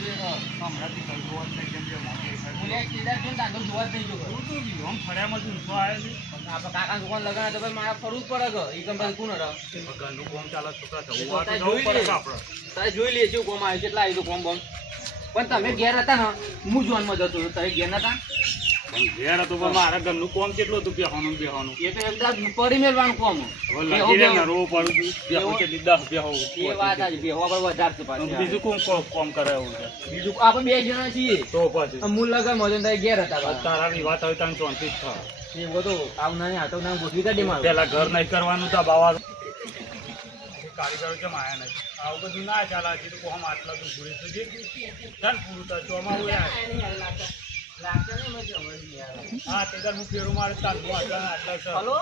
હમણાંથી કઈ જોવા જ નહીં કેમ કે મોટી મુલે કેદાર જોન તાંડો જોવા જ નહીં જો તું તો આમ ફળ્યામાં ઊંચો આવ્યો છે આપણા કાકા દુકાન લગાડે તો ભાઈ મારા ફરવું જ પડે કે ઈ કંપની કોણ રહ ઘરનું કોમ ચાલે છોકરા જવું તો હોય તો તારે જવું જોઈ પડે લે. કે આપણે તારે જોઈ લે શું કોમ આવ્યું કેટલા આવ્યું કોમ બોમ પણ તમે ઘેર હતા ને હું જોનમાં જતો હતો તમે ઘેર નતા પણ ઘેર હતું પણ મારા ઘરનું કોમ કેટલું હતું બેહવાનું બેહવાનું એ તો એકદમ પડી મેળવાનું કોમ હવે લાગી રે ને રોવું પડું બેહું કે 10 બેહું એ વાત આજે બેહવા પર વધારે છે પાછી બીજું કોમ કરે એવું છે બીજું આપણે બે જણા છીએ તો પછી મૂળ લગન મજન તારે ઘેર હતા પાછા. તારાની વાત હોય ત્યાં શાંતિ જ થાય એ બધું આવ નાની હાથો ના ગોઠવી કાઢી મારું પેલા ઘર નહીં કરવાનું તો બાવા કારીગરો કેમ આયા નહીં આવું બધું ના ચાલે હજી તો કોમ આટલા તો પૂરી થઈ ગઈ ચાલ પૂરું થાય ચોમાં હોય લાગતો નહીં મને હમણાં યાર. હા તે હું ફેરું મારે ચાલવું આટલા છે હલો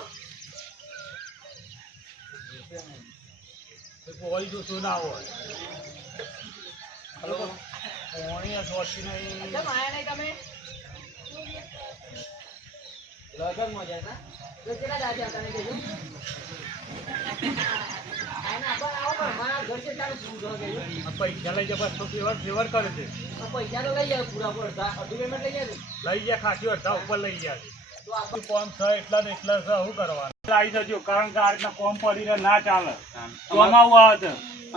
કોઈ જોશું ના હોય હલો કોણી સોચી નહીં કેમ આયા નહીં તમે લગન માં જતા તો કેટલા દાદા હતા ને કહેજો આને આપણ આવો પણ મારા ઘર છે તારે પૂરું જો કહેજો આ પૈસા લઈ જાય બસ તો ફેવર કરે છે આ પૈસા તો લઈ જાવ પૂરા પૂરા અડધું પેમેન્ટ લઈ જાય લઈ ગયા ખાસી અડધા ઉપર લઈ ગયા તો આપણે કોમ છે એટલા ને એટલા છે શું કરવાનું આવી જજો કારણ કે આ રીતના કોમ પડી રહે ના ચાલે ચોમાવું આવે છે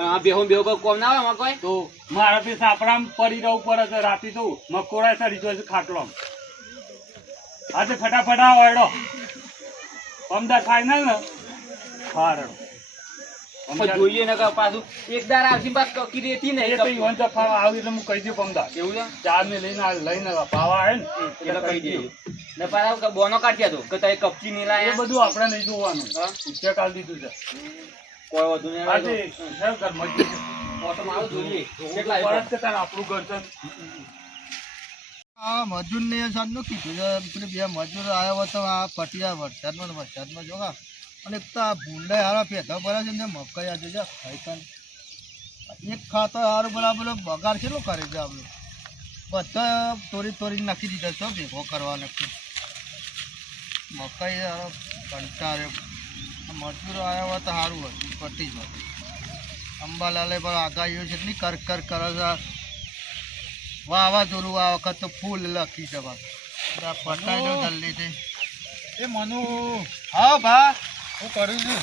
આ બેહો બેહો કોમ ના આવે આમાં કોઈ તો મારા પે સાપડામાં પડી રહેવું પડે છે રાતે તો મકોડા સડી જાય છે ખાટલો આજે ફટાફટ આવો એડો અમદાવાદ ફાઈનલ ને હારડો પણ જોઈએ ને કે પાછું એક દાર આવતી બાદ કકી રહેતી ને એ તો ઈવન તો ફાવા આવી એટલે હું કહી દઉં અમદાવાદ એવું છે ચાર ને લઈને પાવા આવે ને એટલે કહી દઈએ ને પાછા બોનો કાઢ્યા તો કે તમે કપચી નહીં એ લાયા બધું આપણે નહીં જોવાનું હા? ચેક આલી દીધું છે કોઈ વધુ નહીં આજે ઘર ઘર મજબૂત ઓટો મારો જોઈએ કેટલા વર્ષ છે તારે આપણું ઘર છે આ મજૂર ને સાંજનું કીધું છે પેલી બે મજૂર આવ્યા હોય તો આ પટિયા વરસાદમાં જોગા અને એક તો આ ભૂંડા હારા પેધા ભરે છે ને મકાઈ આજે જા ખાઈતા એક ખાતો હારું બરાબર બગાડ કેટલો કરે છે આપણે બધા તોડી નાખી દીધા છો ભેગો કરવા નથી મકાઈ હારો કંટાળે મજૂરો આવ્યા હોય તો સારું હતું પટી જાય અંબાલાલે પણ આગાહીઓ છે એટલી કર કરે છે વાવાઝોડું આ વખત તો ફૂલ લખી છે પટાઈ દો જલ્દીથી એ મનુ હા ભા હું કરું છું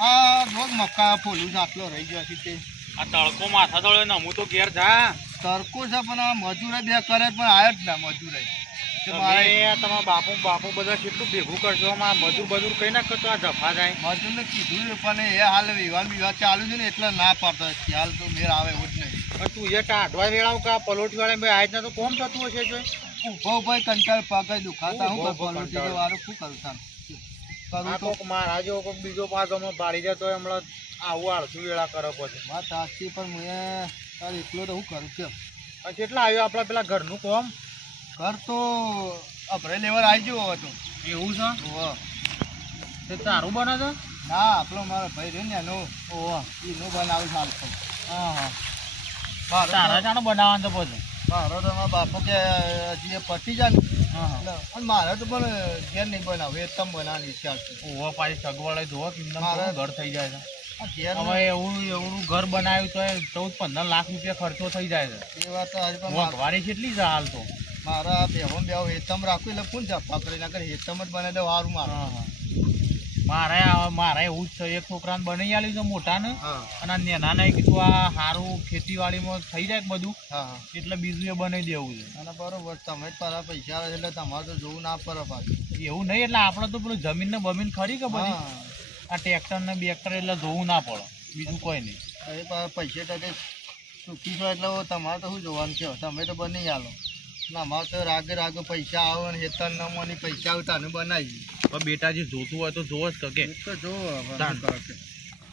આ રોજ મકા ફૂલું છે આટલો રહી ગયો છે તે આ તડકો માથા દોડે ને હું તો ઘેર જા તડકો છે પણ આ મજૂરે બે કરે પણ આવ્યો જ ના મજૂરે તે મારે તમારા બાપુ બધા કેટલું ભેગું કરશો આમાં મજૂર કઈ ના કરતો આ જફા જાય મજૂરને કીધું છે પણ એ હાલ વિવાહ ચાલુ છે ને એટલે ના પાડતો હાલ તો મેળ આવે એવું જ નહીં પણ તું જે ટાઢવા વેળાવ કા પલોઠી વાળા ભાઈ આજ તો કોમ થતું હશે જો ઉભો ભાઈ કંટાળ પગ દુખાતા હું ઊભો બોલું કંટાળ. વાળું શું કરું તાન કરું આ તો કોક મારા જેવો કોક બીજો પાછો ભાડી જતો હમણાં આવું આળસું વેળા કરે પછી વાત સાચી પણ મેં તાર એકલો તો હું કરું કેમ અને કેટલા આવ્યો આપણા પેલા ઘરનું કોમ ઘર તો અભરે લેવર આવી ગયો હતો એવું છે ઓહ તે તારું બને છે ના આપણો મારો ભાઈ રહ્યો ને એનો ઓહ એનો બનાવી ચાલતો હા મારો તારા જાણે બનાવવાનું તો પછી મારો તો મારા બાપુ કે હજી એ પતી જાય ને હા એટલે પણ મારે તો પણ ઘેર નહીં બનાવું એ તમ બનાવવાની ઈચ્છા છે ઓહો પાછી સગવડ જોવો કેમ મારે ઘર થઈ જાય આ છે ઘેર હવે એવું ઘર બનાવ્યું તો 14-15 લાખ રૂપિયા ખર્ચો થઈ જાય છે એ વાત તો હજી પણ મોંઘવારી કેટલી છે હાલ તો મારા બેહો હેતમ રાખું એટલે કોણ જપા કરી નાખે હેતમ જ બને દઉં સારું મારે મારે એવું જ છે એક છોકરાને બનાવી આલ્યું છે મોટાને હા અને નેનાને કીધું આ સારું ખેતીવાડીમાં થઈ જાય બધું હા હા એટલે બીજું એ બનાવી દેવું છે અને બરોબર તમે જ પાછા પૈસા આવે એટલે તમારે તો જોવું ના પડે પાછું એવું નહીં એટલે આપણે તો પેલું જમીન ને બમીન ખરી કે બધી હા આ ટ્રેક્ટર ને બેક્ટર એટલે જોવું ના પડે બીજું કોઈ નહીં એ પાછા પૈસા ટકે ચૂકી છો એટલે તમારે તો શું જોવાનું છે તમે તો બની આલો ના અમારે તો રાગે પૈસા આવે ને હેતર નમોની પૈસા આવે તાને બનાવી પણ બેટા જે જોતું હોય તો જોવો જ શકે તો જો હવે તાન. શું કરે છે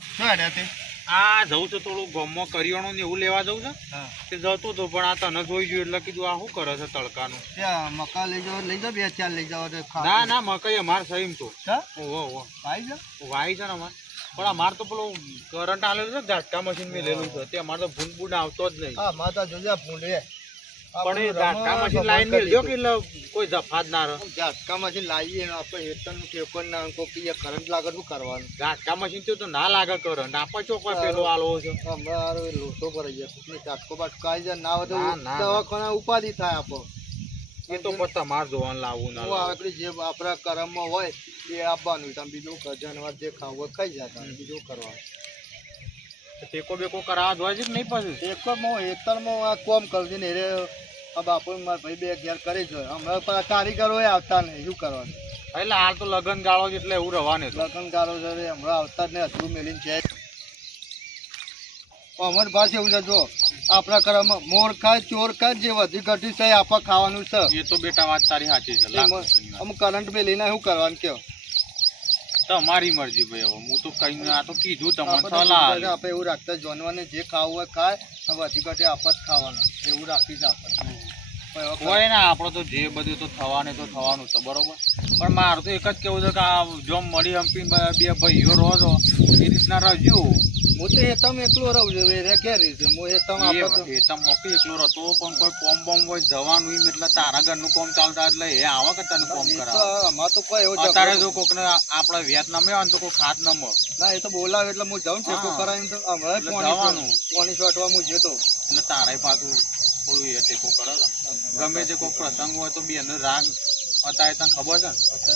શું હેડ્યા તે આ જવું છે થોડું ગામમાં કરિયાણું ને એવું લેવા જવું છે હા તે જતો હતો પણ આ તને જોઈ ગયું એટલે કીધું આ શું કરે છે તડકાનું ત્યાં મકા લઈ જાઓ બે ચાર લઈ જાઓ તો ના ના મકાઈ અમારે સહીમ તો હા ઓહો ભાઈ જા વાય છે ને અમારે પણ અમારે તો પેલું કરંટ આવેલું છે ઝાટકા મશીન મેલેલું છે તે અમારે તો ભૂંડ બૂંડ આવતો જ નહીં હા માતા જોજા ભૂંડે આપણે પણ એ ઝાટકા મશીન લાઈન મેળજો કે એટલે કોઈ જફાત ના રહે. ઝાટકા મશીન લાવીએ ને આપણે હેતરનું ઠેકોન ના કોકી કરંટ લાગે શું કરવાનું? ઝાટકા મશીન તો ના લાગે કરે નાપા ચોકવા પેલો આલો છે. હમણાં લોસો પર ઝાટકો બાટકો આવી જાય ના હોય તો ના, ના. દવાખાના ઉપાધિ થાય આપણો. એ તો પછી તમારે જોવાનું લાવવું ના હું લાવવું. આપણે જે આપણા કરમમાં હોય એ આપવાનું. તમે બીજું જાનવર જે ખાવું હોય ખાઈ જતા બીજું કરવાનું. ટેકો બેકો કરાવવા જોઈએ છે કે નહીં પછી? એક હેતરમાં આ કોમ કરજે ને રે આ બાપુ મારા ભાઈ બે ઘેર કરી જ હોય. હમણાં પણ કારીગરો આવતા નહીં શું કરવાનું? એટલે હાલ તો લગન ગાળો છે એટલે એવું રહેવાનું છે. લગ્નકારો છે રે, હમણાં આવતા જ નહીં હજુ મેલીને છે. અમારી પાસે એવું છે જો આપણા ઘરમાં મોર ખાય ચોર ખાય જે વધી ઘટી છે એ આપણે ખાવાનું છે. એ તો બેટા વાત તારી સાચી છે. લાખ એમાં રૂપિયાની વાત. અમુક કરંટ મેલીને શું કરવાનું કયો? તમારી મરજી ભાઈ. હવે હું તો કઈ આ તો કીધું તમને આપણે સલાહ આલી. આપણે એવું રાખતા જાનવરને જે ખાવું હોય ખાય અને વધી ઘટી આપણે જ ખાવાનું એવું રાખી છે આપણે. હોય ને આપણો તો જે બધું તો થવાનું તો થવાનું છે બરોબર. પણ મારું તો એક જ કેવું છે કે આ જો મળી હંપી બે ભાઈઓ રહો છો એ રીતના રહેજો. હું તો હેતમ એકલો રહું છું એ ઘેર રહી છે હું હેતમ આપણે તો એ તો મોકી એકલો રહેતો પણ કોઈ કોમ બોમ હોય જવાનું એમ એટલે તારા ઘરનું કોમ ચાલતા એટલે એ આવે કે તને કોમ એ તો કરાવે. આમાં તો કોઈ એવું અત્યારે ઝઘડો જો કોકને આપણે વ્યાજ નમે હોય ને તો કોઈ ખાત નમે ના એ તો બોલાવે એટલે હું જાઉં ટેકો હા. કરાવીને તો હમણાં એટલે પાણી જવાનું. પાણી છોટવા હું જતો. એટલે તારાય પાછું થોડું એ ટેકો કરે છે. ગમે તે કોઈ પ્રસંગ હોય તો બેનો રાગ અત્યારે તને ખબર છે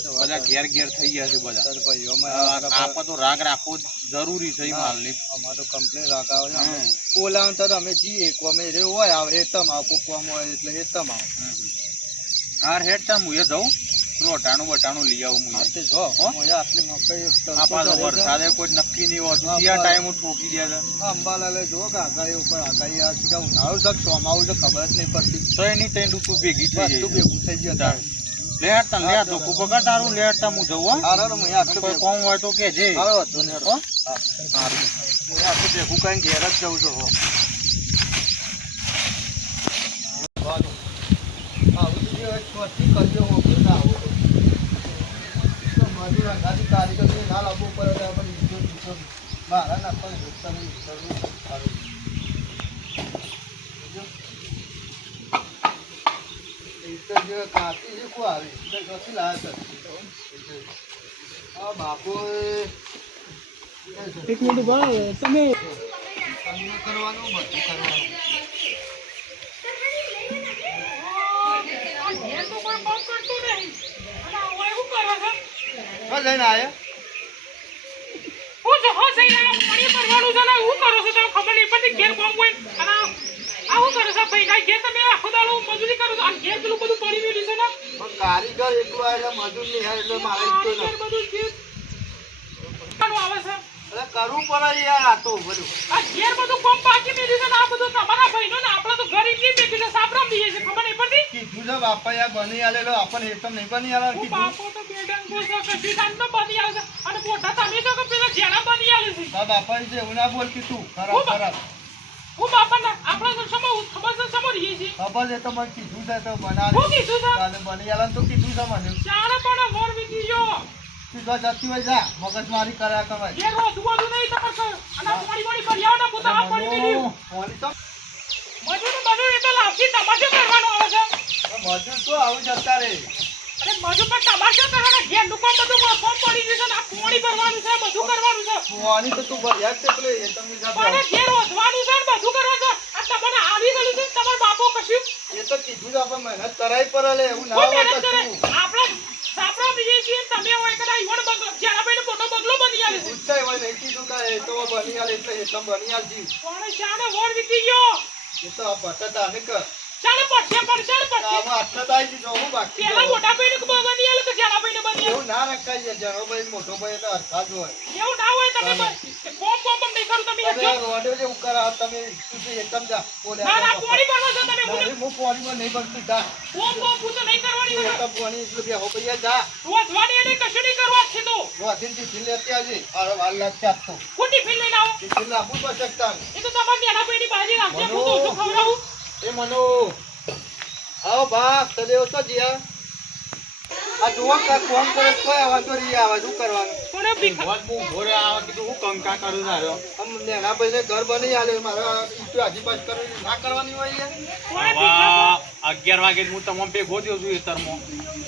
ને બધા ઘેર ઘેર થઈ ગયા છે બધા. અત્યારે ભાઈઓમાં આપણે તો રાગ રાખવો જરૂરી છે એ માલની. અમારે તો કમ્પ્લેન રાખાવે છે અમે હમ. બોલાવે તો અમે જઈએ કોમે રે હોય આવે હેતમ આવો કોઈ કોમ હોય એટલે હેતમ આવો. હાર હેડ તા હું એ જઉં લોટાણું બટાણું લઈ આવું હું. આતે જો હું આટલી મકઈ આ પાછો વરસાદે કોઈ નક્કી નહીં હોતું ક્યાં ટાઈમ ઠોકી દે છે. અંબાલાલે જો કે આગાહી ઉપર આગાહી આ સીધા ઉનાળું છે ચોમાવું છે ખબર જ નહીં પડતી. તો એની ત્રણ ઋતુ ભેગી થઈ બધું જાય. ભેગું થઈ ગયું અત્યારે. લેટ તા લેટ તો ખૂબ બગા તારું લેટ તા હું જઉં હો. હારો ને હું આટલું કોઈ ભેગું કોમ હોય તો કે જે હારો હતો ને હો? હા સારું. હું આટલું ભેગું કઈ ઘેર જ જઉં છું હો. આવું તો જે સ્વસ્તી કરજો હો કે ના આવો તો મજૂર અંગાથી કારીગર ના લાવવું પડે તો આપણે ઈજો મારા નાખવાનું જોતા નહીં જરૂર સારું. બીજો જે કાચી છે કોઈ આવી તો કથી લાવે છે હા બાપુ એક મિનિટ ભાઈ તમે તમને કરવાનું બધું કરવાનું. હા જઈને આયા પણ કારીગર એકલું આવે મજૂર નહીં આવે એટલે મારે ઈચ્છો નથી. અરે કરવું પડે યાર આ તો બધું. કીધું છે બાપા યાર બની આલેલો આપણને એકદમ નહીં બની આલે કીધું. તારા બાપા જે એવું ના બોલતી તું ખરાબ ખરાબ. ખબર છે તો મને કીધું છે તો બનાવે બની આલે તો કીધું છે મને. તું જો જતી હોય જા મગજ મારી કર્યા કમાય. મજૂર તો આવું જતા રે. પાણી તો તું યાદ છે પેલે એ તમે જા એ તો કીધું છે આપણે મહેનત કરાવી પડે લે એવું ના હોય કશું. ઉત્સાહ હોય નહીં કીધું કે એ તો બની આલે એટલે એ તો બની આલજી. એ તો આ બટાટા ને કર આમાં આટલા દાઈ દીધો હું બાકી એવું ના રખાય છે જણો ભાઈ મોટો ભાઈ એટલે હરખા જ હોય. તમે રોડે જે ઉકાળા તમે તું તો એકદમ જા બોલ્યા નહીં, હું પાણીમાં નહીં બનતું જા એકદમ પાણી એટલે બે હો ભૈયા જા વાસીને ટિફિન લેતી આવજે મારો વાર લાગશે આજ તો ટિફિન લાવવું પડશે તાર. એ મનો આવો બા સદેવ તો જીયા આ જુઓ કા કોમ કરે કોઈ આવા તો રી આવા શું કરવાનું. હું ઘોરે આવા કીધું હું કંકા કરું સારો. આમ નેના ભાઈને ઘર બની આલે મારા ઈટુ હાજી પાસ કરવાની ના કરવાની હોય યાર. આવા 11 વાગે હું તમામ ભેગો થયો છું ખેતરમાં.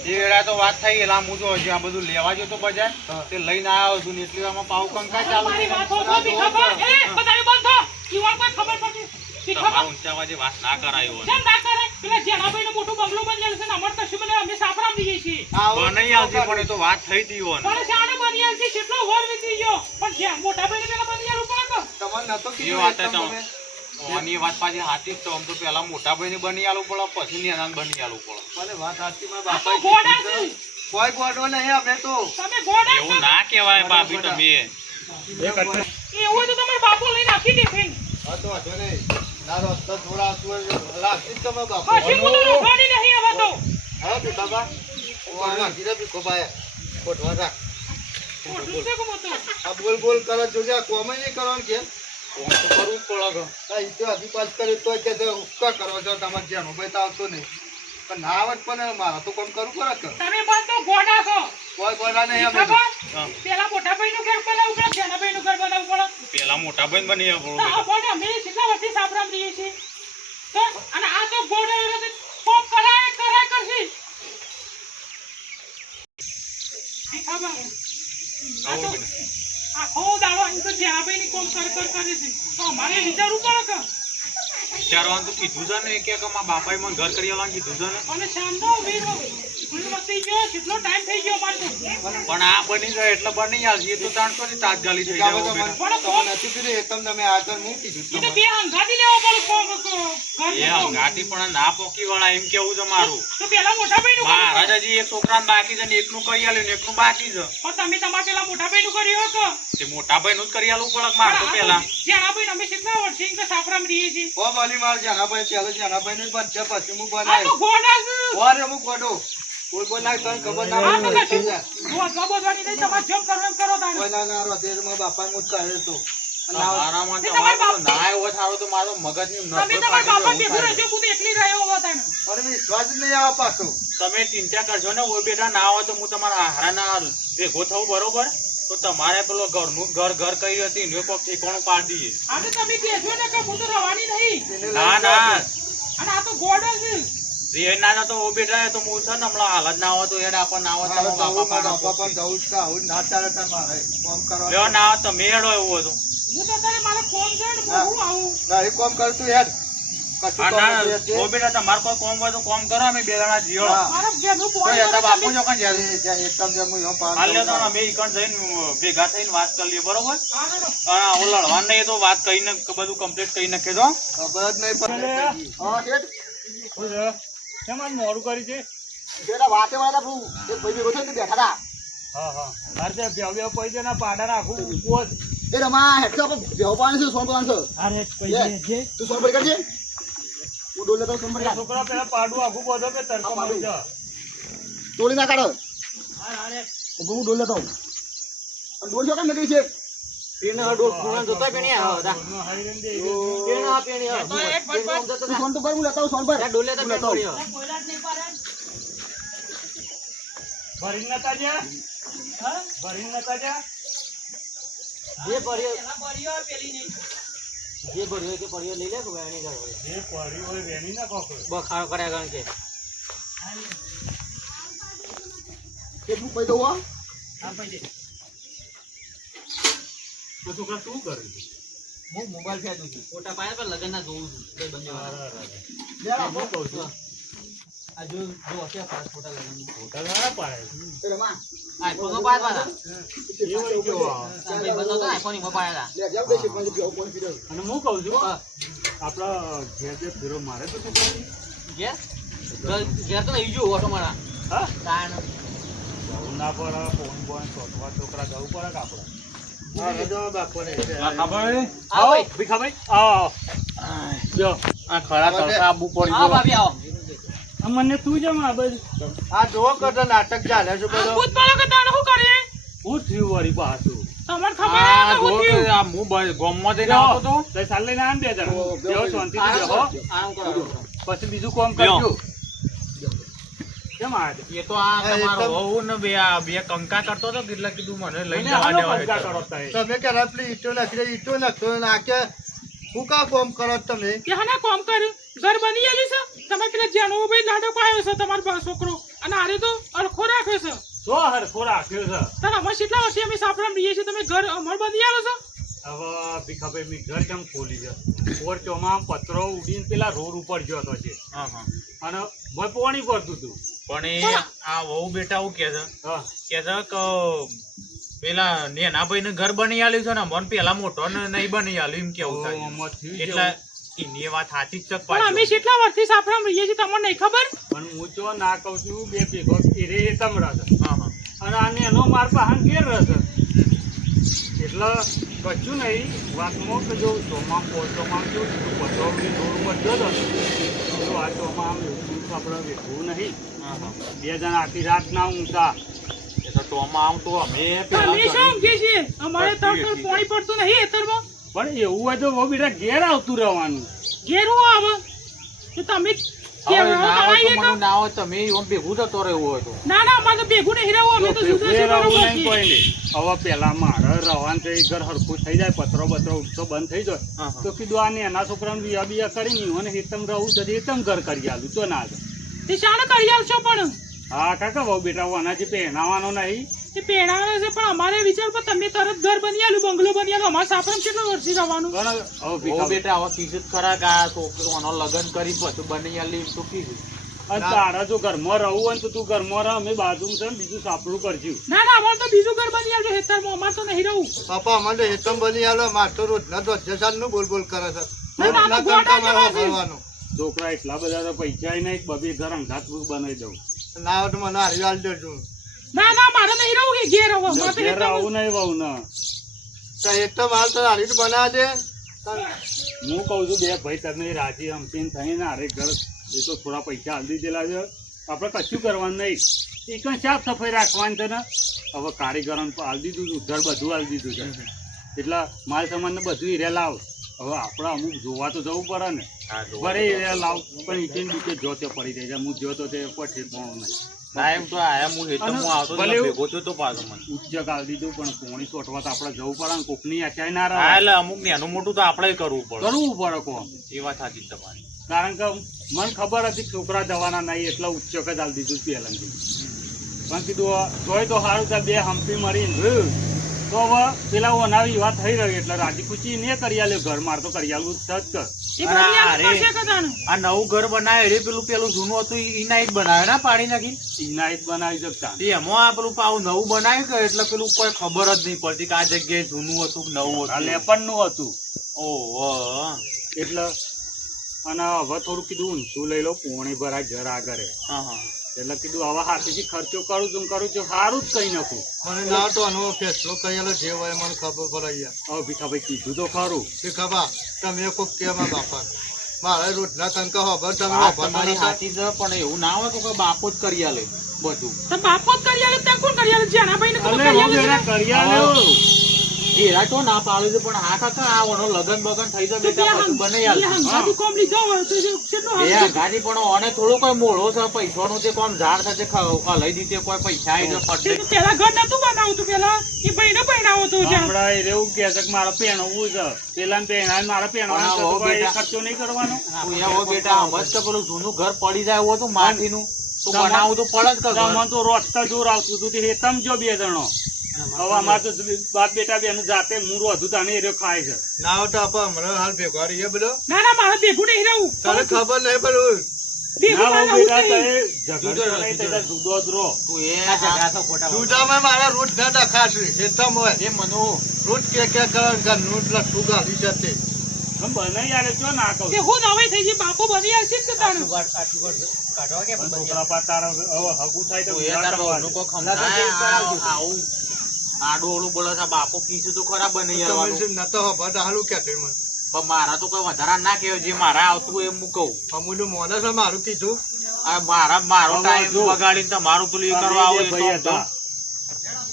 એ વેળા તો વાત થઈ એટલે હું તો હજી આ બધું લેવા ગયો તો બજાર તે લઈને આવ્યો છું ને એટલી વારમાં પાવ કંકા ચાલુ મારી થઈ વાત હોભળો, ભીખાભા. એ, બધાએ બંધ થો. ઈવોને કોઈ ખબર પડતી. ભીખાભા, તમારા ઊંચા અવાજે વાત ના કરાયો હોય. કેમ ના કરે? પેલા જેણાભાઈનું મોટું બંગલો બનેલું છે ને અમારે કશું બને, અમે સાપરામ દઈએ છીએ. બનાઈ આવતી પણ એ તો વાત થઈ હતી હોય ને. પણ શાણે બનિયાલ છે, કેટલો વર વીતી ગયો. પણ જ્યાં મોટા ભાઈને પેલા બનિયાલ ઉપર હતો. તમારે નતો એ કીધું વાત એકદમ તમે ઓની વાત પાછી સાચી જ તો આમ તો પેલા મોટા ભાઈને બની આલવું પડે પછી નેનાને બની આલવું પડે. મને વાત સાચી માં આ તો બાપા ગોડા છે. કોઈ ગોડો નહીં અમે તો તમે ગોડા એવું છો. ના કહેવાય ભાભી તમે. એવું હોય તો તમારો બાપો લઈને આપી દે ફેન. હા તો વાંધો નહીં ના રસ્તો થોડા લાગતી જ તમે બાપા કશું હું તો રોકાણી નહીં હવે તો. હા ભીખાભા કોણમાં ધીરે ભીખોભાઈ કોઠવા રાખ મોટું છે કે મોટું? આ બોલ બોલ કરે જોજે આ કોમે નહીં કરવાનું કે કોમ તો કરવું જ પડે કે. આ ઈતો હજી પાસ કરે તો કે તે ઉપકાર કરો છો તમારે જેનો ભાઈ તો આવતો નહીં પણ ના આવત પણ મારા તો કામ કરવું પડે કે તમે બંધ તો ગોડા છો. કોઈ ગોડા નહીં અમે તો. ભીખાભા, હા. પેલા મોટા ભાઈનું ઘર બનાવવું પડે, જેણાભાઈનું ઘર બનાવવું પડે. પેલા મોટા ભાઈને બની આવવું તો આ પડે. ગોડા અમે કેટલા વર્ષથી સાપરામ રહીએ છીએ. તો અને આ તો ગોડા એનો તો કોમ કરાય કરશે. ભીખાભા, આ તો આખો દાડો અહીં તો જેણાભાઈની કોમ કરે છે. તો અમારે વિચારવું પડે કે વિચારવાનું તો કીધું છે ને કે મારા બાપાએ મને ઘર કરી આવવાનું કીધું છે ને. અને શામનો વીરો વધી ગયો, કેટલો ટાઈમ થઈ ગયો મારે તો. પણ આ બની જાય એટલે બની આવશે એ તો જાણતો ને તાત્કાલિક થઈ જાય ભીખાભા બેટા. તમારે તમને નથી કીધું એ તમને મેં આગળ હું કીધું એ તો તમને બે હંગાથી લેવો પડે કોમ એ હંગાતી પણ ના પોકી વાળા એમ કેવું છે મારું. તો પેલા મોટા ભાઈનું કર્યું. મારા હજી એક છોકરાને બાકી છે ને એકનું કરી આલ્યું ને એકનું બાકી છે. પણ તમે તમારા પેલા મોટા ભાઈનું કર્યું કે તે મોટા ભાઈ નું જ કરી આલવું પડે મારે તો પેલા. જેણાભાઈ અમે કેટલા વર્ષથી તો સાપરામ રહીએ છીએ. ઓ મારી માર જાનાભાઈ પહેલા જાનાભાઈ નું બનશે પછી હું આ તો બનાવ્યું ગોડા છે. ઓરે હું ગોડો કોઈ કોઈ ના તને ખબર ના આ તો પડે કશું ગોધવા બોધવાની નહીં, તમારે જેમ કરવું એમ કરો તારે. કોઈ ના ના રોતે માં બાપા હું જ કહે તો અને આ મારામાં તે તમારો તમારા ના આવ્યો સારો તો મારો મગજની તમે નસો તમારા બાપા ફાટી ભેગું જાય. રહેજો, હું તો એકલી રહ્યો હોત એને. પણ વિશ્વાસ જ નહીં આવે પાછો તમે ચિંતા કરશો ને ઓ બેટા ના હોય તો હું તમારા આહારના ભેગો થવું બરોબર તો તમારે પેલો ઘરનું ઘર કઈ હતી એનું કોક ઠેકાણું પાડી દઈએ. આ તો તમે કહેજો ને કે હું તો રવાની નહીં. એને ના લઈ ના અને આ તો ગોડા છે. એ ના તો ઓ બેટા તો હું છે ને હમણાં હાલ જ ના હોય તો એને આપણને ના હોય તો મારે મારા જવું, મારા બાપા બાપા પણ જવું જ છે. આવું ના ચાલે તાર મારે કોમ કરવા લ્યો ના હોય તો મેળો એવું હતું. હું તો તારે મારે કોમ છે ને હા. હું આવું. ના એ કોમ કરતું હેડ કશું આ કામ ના નથી તે. ઓ બેટા તમારે કોઈ કોમ હોય તો કોમ કરો અમે બે જણા જીવો. હા. મારા ભેગું તો પોણી એના કરો બાપુ તમે. જો કાંઈ જ્યારે જ્યાં એકદમ જેમ હું એમ પાસ હાલ લ્યો તો કરું. અમે ઈકણ જઈને ભેગા થઈને વાત કરી લઈએ બરોબર. હા, હેડો. અને હું લડવાનું નહીં એ તો વાત કહીને બધું કમ્પ્લીટ કરી નાખે તો. ખબર જ નહીં પડે હા હેડ કેમ આજ મોડું કરી છે? જેના વાતે વાળા પ્રભુ એક ભાઈ ભેગો થઈને બેઠા હતા હા હા મારે ત્યાં બે પૈસા ના પાડા નાખું ઊભો જ. એ રમા હેઠળ આપણે ભેગો પાણી છે સોનપુર છે અરે તું સોનપુર કરજે હું ડોલ લેતો સોનપુર પેલા છોકરા પેલા પાડું આખું બધો કે તડકો મળી જા. તોડી ના કાઢો અરે હું ડોલ લેતો અને ડોલ જો કામ નીકળી છે પીના ડોલ પૂરા જોતા પેણી આવો દા ઘરનો હાઈરેન દે પીના પેણી આવો તો એક ભટ ભટ. સોનપુર પર હું લેતો હું સોનપુર ડોલ લેતો લેતો કોયલા જ નહીં પાડે. ભરીને નતા જા? હા ભરીને નતા જા? જે પડ્યો પેલા બળીઓ પેલી નહીં. જે પડ્યો કે પડ્યો લઈ લે કે ભાઈ નહીં કરે જે પડી હોય વેની ના કોક બખાડો કર્યા કારણ કે કેટલું પૈ દઉં આ આ પૈસે. તો છોકરા શું કરે છે? હું મોબાઈલ ફેંકું છું ફોટા પાડ્યા પર લગન ના જોઉં છું બે બંને વાળા. લેવા હું કહું છું આ જો હશે પાસ ફોટા લગન ફોટા ના પાડે એ રમા આઈફોન માં પાડવા એ વળી કેવો આવે? હતા બંને તો આઈફોન માં પાડ્યા લે જાવ દેશે પણ પીઓ કોણ પીડો અને હું કહું છું હતા આપડા ઘેર જે ફેરો મારે તો છોકરાની ઘેર તો આવી ગયો ઓટો મારા હા તાણ જવું ના પડે ફોન શોધવા છોકરા જવું પડે કે આપણે હા રજો બાપોને હા ભાઈ ભીખાભાઈ આવો જો આ ખરા તડકા આબુ પડી હા ગયો. ભાભી આવો આ મને તું જમ આ બધું આ જો કરતો નાટક ચાલે છે આ બધો ભૂત બાળો કે તાણે શું કરીએ? હું થયું વળી પાછું તમને ખબર આ હે કે જો હું કે થયું? આ હું ગોમમાં જઈને આવતો હતો. તો ચાલ લઈને આમ બે જણ ઓ, બેહો શાંતિથી બેહો આરામ કરો પછી બીજું કામ બેહો. કરજો કેમ આવ્યા એ તો આ હા, તમારો એકદમ. વહુ ને બે કંકા કરતો હતો એટલે કીધું મને લઈને તમે જવા હાલો દેવા પંકા દેતા. કરો તારે. તમે કે રફલી ઈટો નાખી દે ઈટો નાખતો નાખે હું કા કોમ કરો તમે કે હના કોમ કર્યું? ઘર બની ગયેલું છે? તમે પેલા જાનોભાઈ લાડો પાયો છે તમારો છોકરો અને આરે તો અરખો રાખ્યો છે જો હરખો રાખ્યો છે. તાર અમે કેટલા વર્ષથી અમે સાપરામ રહીએ છીએ તમે ઘર અમર બંધી આલો છો હવે ભીખાભાઈ મેં ઘર કેમ ખોલી છે ઓર ચોમાં પતરો ઉડીને પેલા રોડ ઉપર ગયો હતો છે હા હા અને મેં પાણી ભરતું હતું. પણ એ આ વહુ બેટા એવું કે છે હા કે પેલા નેના ભાઈ ને ઘર બની આલ્યું છે ને મને પેલા મોટો ને નહીં બની આલ્યું એમ કેવું થાય આમાં થયું એટલે જેવું. એની વાત સાચી જ છે પણ અમે પાછી. કેટલા વર્ષથી સાપરામ રહીએ છીએ તમને નહીં ખબર પણ હું જો ના કહું છું બે ભેગો એરે તમરા છે હા હા અને આને એનો માર પાસે ઘેર રહેશે એટલે કશું નહીં વાતમાં કે જો ચોમાં પોચોમાં જો પતરો ઉડીને રોડ ઉપર જતો તો આ ચોમાં આમ એવું આપણે વેઠવું નહીં. હા હા બે જણા આખી રાત ના ઊંઘતા. એ તો ટોમાં આમ તો અમે પેલા અમે શું ઊંઘીએ છીએ અમારે તડકો પાણી પડતું નહીં ખેતરમાં પણ એવું હોય તો બહુ બેટા ઘેર આવતું રહેવાનું. ઘેર હું આવે તો તમે હવે ઘેર ના હોય તો આવીએ મને કાં? ના હોય તમે એમ ભેગું થતો રહેવું હોય તો ના ના અમારે તો ભેગું નહીં રહેવું અમે તો જુદા ઘેર જુદા આવવું રહીએ નહીં છીએ. કોઈ નહીં. હવે પેલા મારે રવાન થઈ ઘર હરખું થઈ જાય પતરો બતરો ઉઠતો બંધ થઈ જાય હા હા તો કીધું આને એના છોકરાને બિયા બિયા કરી અને હેતમ રહું તો હેતમ ઘર કરી આલું તો ના આવે. તે શાણે કરી આવશો પણ હા કાકા બહુ બેટા આનાથી પહેરાવાનો નહીં. તે પહેણાવાના છે પણ અમારે વિચાર પર તમે તરત ઘર બની આલું બંગલો બની આલું અમારે સાપરામ કેટલું વર્ષથી રહેવાનું પણ હવે ઓ ભીખા બેટા હવે કીધું જ ખરા કે આ છોકરોનો લગ્ન કરી પછી બની આલી એમ તો કીધું અને તારા જો ઘરમાં રહું હોય ને તો તું ઘરમાં રહ અમે બાજુમાં છે ને બીજું સાપડું કરશું. ના ના અમારે તો બીજું ઘર બની આવજો ખેતરમાં અમારે તો નહીં રહું બાપા મને એકદમ બની આલો માર તો રોજના તો અધ્યક્ષ નું બોલ બોલ કરે છે ના, ના, રોજના ગોડા કંટાળો જેવા છે. કરવાનો. છોકરા એટલા બધા તો પૈસા નહીં બબે ઘર અંધાત બનાવી દઉં. ના હોય તો મને હારી હાલ દેજો ના ના મારે નહીં રહું કે ઘેર રહો મારે તો ઘેર ખેતરમાં- આવું નહીં બહુ ને તો એકદમ હાલ તો હારી બનાવે દે હું કઉ છું બે ભાઈ તમે રાજી હમપીને થઈને અરે ઘર એ તો થોડા પૈસા હાલ દીધેલા છે આપણે કશું કરવાનું નહીં. એ કઈ સાફ સફાઈ રાખવાની છે ને હવે કારીગરોને હાલ દીધું છે ઘર બધું હાલ દીધું છે એટલે માલ સામાન ને બધું હીરે લાવ. હવે આપણે અમુક જોવા તો જવું પડે ને હા જો ભરે હીરે લાવ પણ ઈચીને બીકે જોતે પડી જાય છે. હું જોતો તે પઠે પણ નહીં ના એમ તો આયા હું હેતમ હું આવતો તો ભલે એવું- ભેગો થયો તો પાછો મને ઉચ્ચક હાલ દીધું પણ પોણી સોટવા તો આપણે જવું પડે ને કોકની આચાય ના હા રહે એટલે અમુક નેનું મોટું તો આપણે કરવું પડે કરવું પડે કોમ. એ વાત સાચી જ તમારી કારણ કે મને ખબર હતી કે છોકરા જવાના નહીં એટલે ઉચ્ચક જ હાલ દીધું પહેલાંથી. પણ કીધું તોય તો સારું છે બે હંપી મરીને રહ્યું. તો હવે પેલા ઓનાવી વાત થઈ રહી એટલે રાજી ખુશી ને કરી આલ્યો ઘર માર તો કરી આલું જ કર. એ બની આલું અરે. પડશે કદાચ. આ નવું ઘર બનાવે રે પેલું જૂનું હતું ઈના જ બનાવે ને પાડી નાખી ઈના જ બનાવી શકતા. એમાં આ પેલું પાવું નવું બનાવ્યું કે એટલે પેલું કોઈ ખબર જ નહીં પડતી કે આ જગ્યાએ જૂનું હતું કે નવું આ હતું લેપન નું હતું ઓહો એટલે અને હવે થોડું કીધું ઊંચું લઈ લો પોણી ભરાય ઘર આગળ હા હા એટલે કીધું હવે હાથેથી ખર્ચો કરું છું સારું જ કઈ નાખું. મને ના તો આનો ફેસલો કરેલો જે હોય મને ખબર પડે યાર હવે ભીખાભાઈ કીધું તો ખરું. કે ખબર તમે કોક કેવા બાપા મારે રોજના કંકા ખબર તમે વાત ખબર તમારી ના સાચી છે પણ એવું ના હોય તો કોઈ બાપો જ કરી આલે બધું તો બાપો જ કરી આલે ત્યાં કોણ કરી આલે જેનાભાઈ ને અલે કરી હું આલે બેટા કરી આલ્યો. એરા તો ના પાડ્યું છે પણ હા કાકા આ વનો લગન બગન થઈ જાય બેટા પછી બને યાર હંગાતું કોમ લીધો હોય તો કેટલું એ હારું. ગાડી પણ ઓને થોડો કોઈ મોળો છે પૈસાનો તે કોમ ઝાડ સાથે લઈ દીધે કોઈ પૈસા આવી જાય તે ફટે તો પેલા ઘર નતું બનાવતું પેલા એ ભાઈને પહેણાવો તો જ્યાં. હમણાં એ એવું કે છે કે મારે પહેણવું છે પેલા પહેણાય મારે પહેણવાનું છે, તો ભાઈ એ ખર્ચો નહીં કરવાનો. તું એવો બેટા સમજ કે પેલું જૂનું ઘર પડી જાય એવું હતું માટીનું તો બનાવવું તો પડે જ કે ઘર. તમને તો રોજતા જોર આવતું હતું તે હેતમ જો બે જણો. હવે અમારે તો બાપ બેટા બેન જાતે મૂળ વધુ તાને એ રહ્યો ખાય છે. ના હોય તો આપણે હમણાં હાલ ભેગો રહીએ બધો ના ના મારે ભેગું નહીં રહું તને ખબર નહીં પેલું ભેગું ના ના હો રહું બેટા નહીં. તે ઝઘડતો નહીં, તે તાર જુદો જ રહો. તું એ જુદામાં મારા રોજ ના દખાશે એકદમ હોય એ મનુ રોજ કે કરે ઘરનું લઠ્ઠું ગાલી જતે પણ બને યાર જો ના કહું તે હું નવાઈ થઈ ગઈ બાપો બની આવશે જ કે તારું. પણ છોકરા પા તારા હવે હગું થાય તો તું એ વિચાર તાર કરવાનો. વહુનું કોઈ ખમતા આવું આડું ઓળું બોલે છે બાપો કીધું તો ખરા બને યાર તમે નતો ખબર હાલું કે મને પણ મારા તો કોઈ વધારા ના કહેવાય જે મારા આવતું હોય એમ હું કહું અમુલું મોને છે મારું કીધું આ મારો હવે ટાઈમ જો. બગાડીને તમારું પેલું એ અમે કરવા જે આવો ભાઈ એ તો હતા,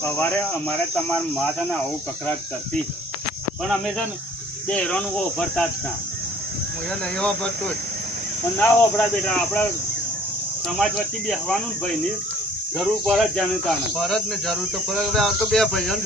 સવારે અમારે તમારા મા છે ને આવું કકરાટ કરતી પણ અમે છે ને બે હેરોનું ઓભરતા જ ના. હું એ નહીં વાપરતો જ પણ ના ઓભરા બેટા આપણા સમાજ વચ્ચે બેસવાનું જ ભાઈ ની જરૂર પડે જ જાણું તાણે. ફરજ ને જરૂર તો પડે હવે આ તો બે ભાઈઓ